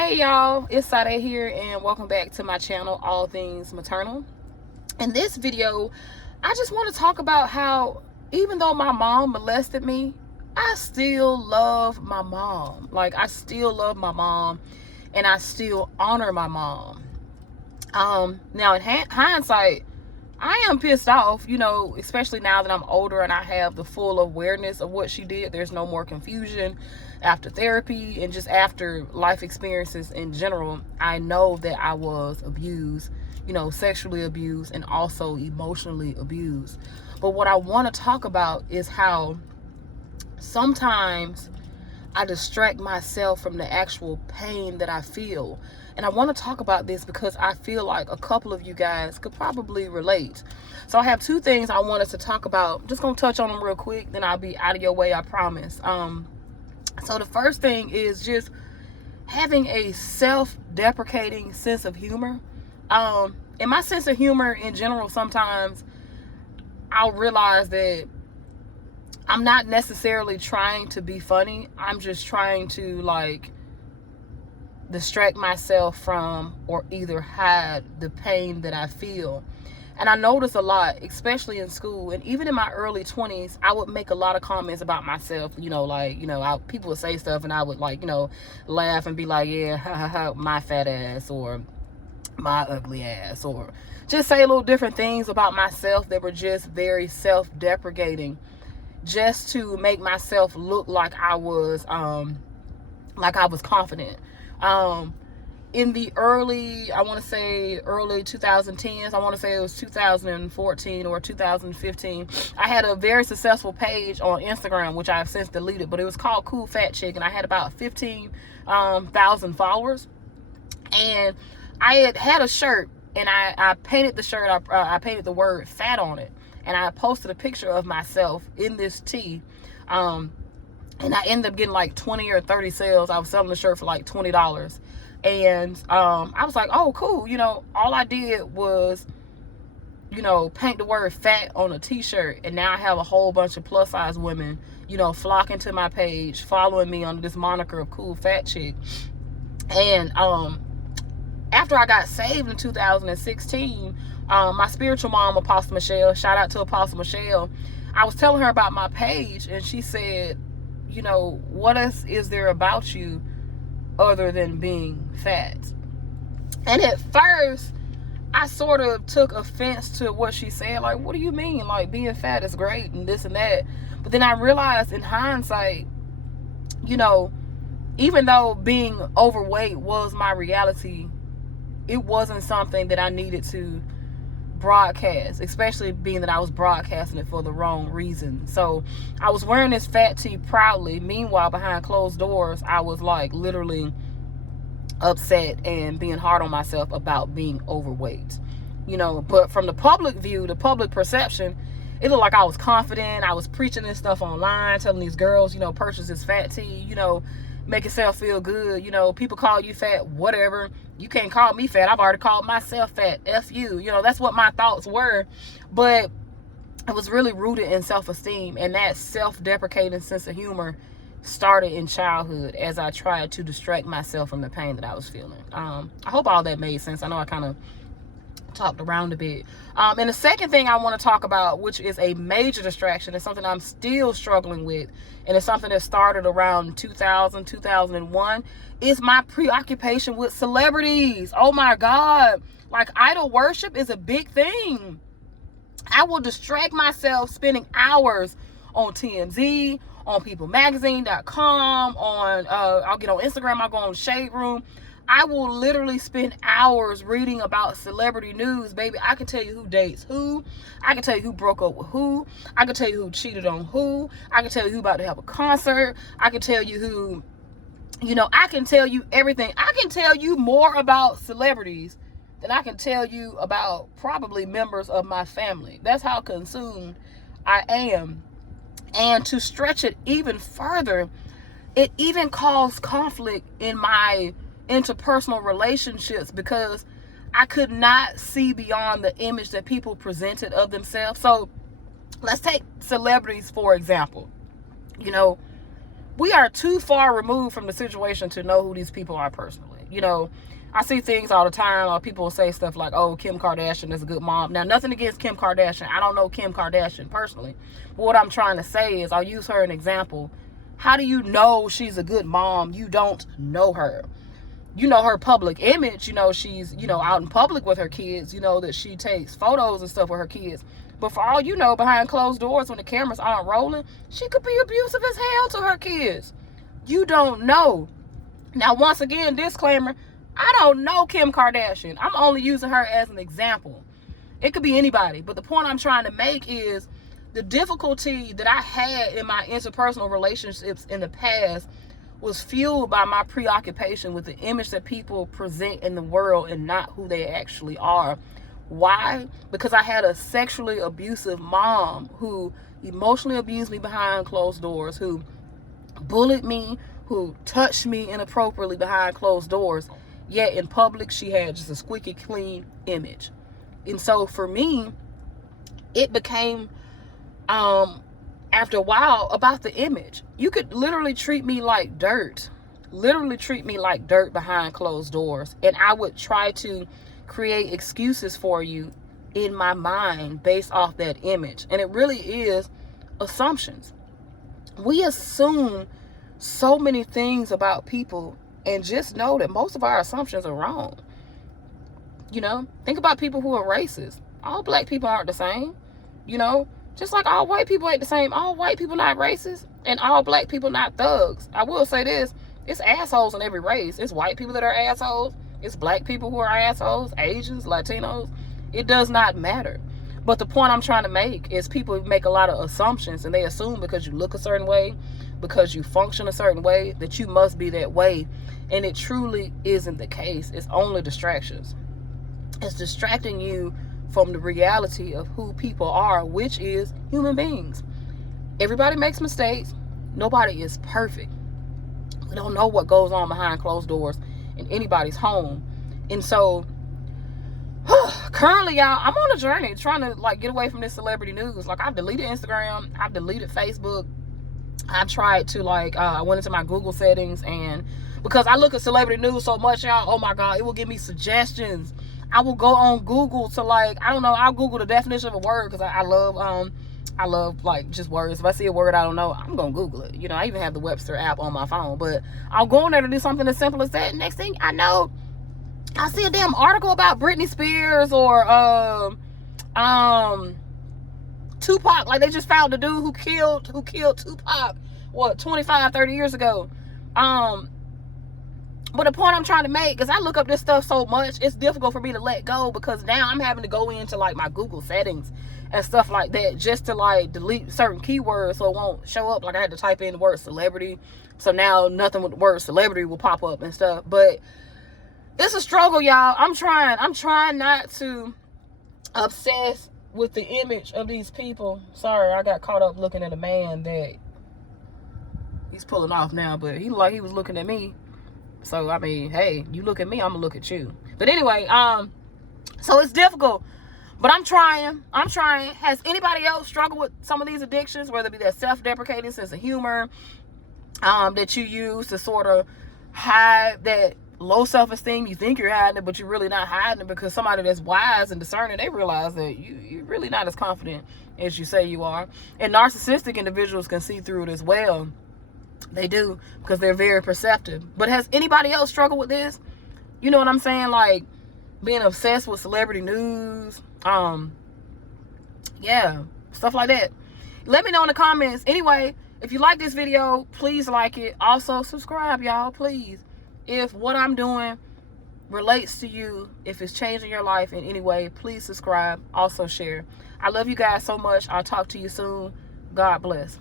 Hey y'all, it's Sade here and welcome back to my channel, All Things Maternal. In this video, I just want to talk about how even though my mom molested me, I still love my mom. Like, I still love my mom and I still honor my mom. Now in hindsight, I am pissed off, especially now that I'm older and I have the full awareness of what she did. There's no more confusion after therapy and just after life experiences in general. I know that I was abused, sexually abused and also emotionally abused. But what I want to talk about is how sometimes I distract myself from the actual pain that I feel. And I want to talk about this because I feel like a couple of you guys could probably relate. So I have two things I want us to talk about. I'm just going to touch on them real quick, then I'll be out of your way, I promise. So the first thing is just having a self-deprecating sense of humor. And my sense of humor in general, sometimes I'll realize that I'm not necessarily trying to be funny. I'm just trying to distract myself from or either hide the pain that I feel. And I notice a lot, especially in school and even in my early 20s, I would make a lot of comments about myself, people would say stuff and I would laugh and be like, yeah, ha ha ha, my fat ass or my ugly ass, or just say little different things about myself that were just very self-deprecating, just to make myself look like I was confident. In the early 2010s, I want to say it was 2014 or 2015, I had a very successful page on Instagram, which I've since deleted, but it was called Cool Fat Chick, and I had about 15,000 followers. And I had a shirt, and I painted the shirt, I painted the word fat on it, and I posted a picture of myself in this tee. And I ended up getting like 20 or 30 sales. I was selling the shirt for like $20. And I was like, oh, cool. All I did was, paint the word fat on a t-shirt. And now I have a whole bunch of plus size women, flocking to my page, following me under this moniker of Cool Fat Chick. And after I got saved in 2016, my spiritual mom, Apostle Michelle, shout out to Apostle Michelle, I was telling her about my page, and she said, what else is there about you other than being fat? And at first, I sort of took offense to what she said. Like, what do you mean? Like, being fat is great and this and that. But then I realized in hindsight, even though being overweight was my reality, it wasn't something that I needed to broadcast, especially being that I was broadcasting it for the wrong reason. So I was wearing this fat tee proudly. Meanwhile, behind closed doors, I was literally upset and being hard on myself about being overweight. But from the public view, the public perception, it looked like I was confident. I was preaching this stuff online, telling these girls, purchase this fat tee, make yourself feel good. People call you fat, whatever. You can't call me fat. I've already called myself fat. F you. That's what my thoughts were. But it was really rooted in self-esteem, and that self-deprecating sense of humor started in childhood as I tried to distract myself from the pain that I was feeling. I hope all that made sense. I know I kind of talked around a bit. And the second thing I want to talk about, which is a major distraction, is something I'm still struggling with, and it's something that started around 2001, is my preoccupation with celebrities. Oh my God. Idol worship is a big thing. I will distract myself spending hours on TMZ, on peoplemagazine.com, I'll get on Instagram, I'll go on Shade Room. I will literally spend hours reading about celebrity news, baby. I can tell you who dates who. I can tell you who broke up with who. I can tell you who cheated on who. I can tell you who about to have a concert. I can tell you who, I can tell you everything. I can tell you more about celebrities than I can tell you about probably members of my family. That's how consumed I am. And to stretch it even further, it even caused conflict in my interpersonal relationships because I could not see beyond the image that people presented of themselves. So let's take celebrities for example. we are too far removed from the situation to know who these people are personally. You know, I see things all the time, or people will say stuff like, oh, Kim Kardashian is a good mom. Now, nothing against Kim Kardashian. I don't know Kim Kardashian personally. But what I'm trying to say is, I'll use her as an example. How do you know she's a good mom? You don't know her. You know her public image. You know she's, you know, out in public with her kids. You know that she takes photos and stuff with her kids. But for all you know, behind closed doors, when the cameras aren't rolling, she could be abusive as hell to her kids. You don't know. Now, once again, disclaimer, I don't know Kim Kardashian. I'm only using her as an example. It could be anybody. But the point I'm trying to make is the difficulty that I had in my interpersonal relationships in the past was fueled by my preoccupation with the image that people present in the world and not who they actually are. Why? Because I had a sexually abusive mom who emotionally abused me behind closed doors, who bullied me, who touched me inappropriately behind closed doors. Yet in public, she had just a squeaky clean image. And so for me, it became, after a while, about the image. You could literally treat me like dirt. Literally treat me like dirt behind closed doors. And I would try to create excuses for you in my mind based off that image. And it really is assumptions. We assume so many things about people, and just know that most of our assumptions are wrong. You know, think about people who are racist. All black people aren't the same. You know, just like all white people ain't the same. All white people not racist, and all black people not thugs. I will say this, it's assholes in every race. It's white people that are assholes. It's black people who are assholes, Asians, Latinos. It does not matter. But the point I'm trying to make is people make a lot of assumptions, and they assume because you look a certain way, because you function a certain way, that you must be that way. And it truly isn't the case. It's only distractions. It's distracting you from the reality of who people are, which is human beings. Everybody makes mistakes. Nobody is perfect. We don't know what goes on behind closed doors in anybody's home. And so currently, y'all, I'm on a journey trying to like get away from this celebrity news. Like, I've deleted Instagram, I've deleted Facebook. I tried to like I went into my Google settings, and because I look at celebrity news so much, y'all, oh my god, it will give me suggestions. I will go on Google to like, I don't know, I'll Google the definition of a word, because I love like just words. If I see a word I don't know, I'm gonna Google it. You know, I even have the Webster app on my phone, but I'll go on there to do something as simple as that. Next thing I know, I see a damn article about Britney Spears or Tupac. Like, they just found the dude who killed Tupac, what, 25, 30 years ago. But the point I'm trying to make is, I look up this stuff so much, it's difficult for me to let go, because now I'm having to go into like my Google settings and stuff like that just to like delete certain keywords so it won't show up. Like, I had to type in the word celebrity, so now nothing with the word celebrity will pop up and stuff. But it's a struggle, y'all. I'm trying not to obsess with the image of these people. Sorry, I got caught up looking at a man that he's pulling off now, but he like he was looking at me. So I mean, hey, you look at me, I'm gonna look at you. But anyway, so it's difficult, but I'm trying. Has anybody else struggled with some of these addictions, whether it be that self-deprecating sense of humor that you use to sort of hide that low self-esteem? You think you're hiding it, but you're really not hiding it, because somebody that's wise and discerning, they realize that you're really not as confident as you say you are. And narcissistic individuals can see through it as well. They do, because they're very perceptive. But has anybody else struggled with this? You know what I'm saying? Like, being obsessed with celebrity news, yeah, stuff like that. Let me know in the comments. Anyway, if you like this video, please like it. Also, subscribe, y'all, please. If what I'm doing relates to you, if it's changing your life in any way, please subscribe. Also share. I love you guys so much. I'll talk to you soon. God bless.